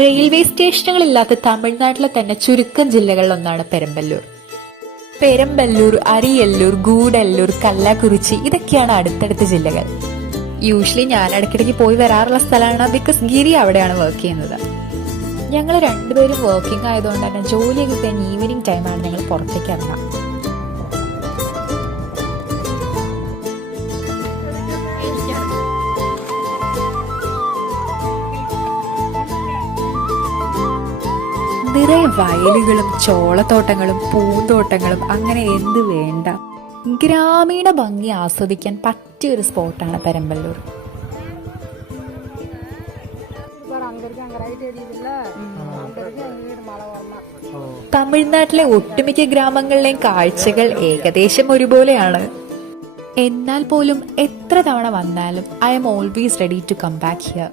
Railway സ്റ്റേഷനുകളില്ലാത്ത തമിഴ്നാട്ടിലെ തന്നെ ചുരുക്കം ജില്ലകളിലൊന്നാണ് പെരമ്പല്ലൂർ. പെരമ്പല്ലൂർ, അരിയല്ലൂർ, ഗൂഡല്ലൂർ, കല്ലാക്കുറിച്ചി ഇതൊക്കെയാണ് അടുത്തടുത്ത ജില്ലകൾ. യൂഷ്വലി ഞാൻ ഇടയ്ക്കിടയ്ക്ക് പോയി വരാറുള്ള സ്ഥലമാണ്, ബിക്കോസ് ഗിരി അവിടെയാണ് വർക്ക് ചെയ്യുന്നത്. ഞങ്ങൾ രണ്ടുപേരും വർക്കിംഗ് ആയതുകൊണ്ട് തന്നെ ജോലിയൊക്കെ കഴിഞ്ഞ് ഈവനിങ് ടൈമാണ് ഞങ്ങൾ പുറത്തേക്ക് ഇറങ്ങാം. നിറയെ വയലുകളും ചോളത്തോട്ടങ്ങളും പൂന്തോട്ടങ്ങളും, അങ്ങനെ എന്ത് വേണ്ട, ഗ്രാമീണ ഭംഗി ആസ്വദിക്കാൻ പറ്റിയൊരു സ്പോട്ടാണ് പെരമ്പല്ലൂർ. തമിഴ്നാട്ടിലെ ഒട്ടുമിക്ക ഗ്രാമങ്ങളിലെയും കാഴ്ചകൾ ഏകദേശം ഒരുപോലെയാണ്. എന്നാൽ പോലും എത്ര തവണ വന്നാലും I am always ready to come back here.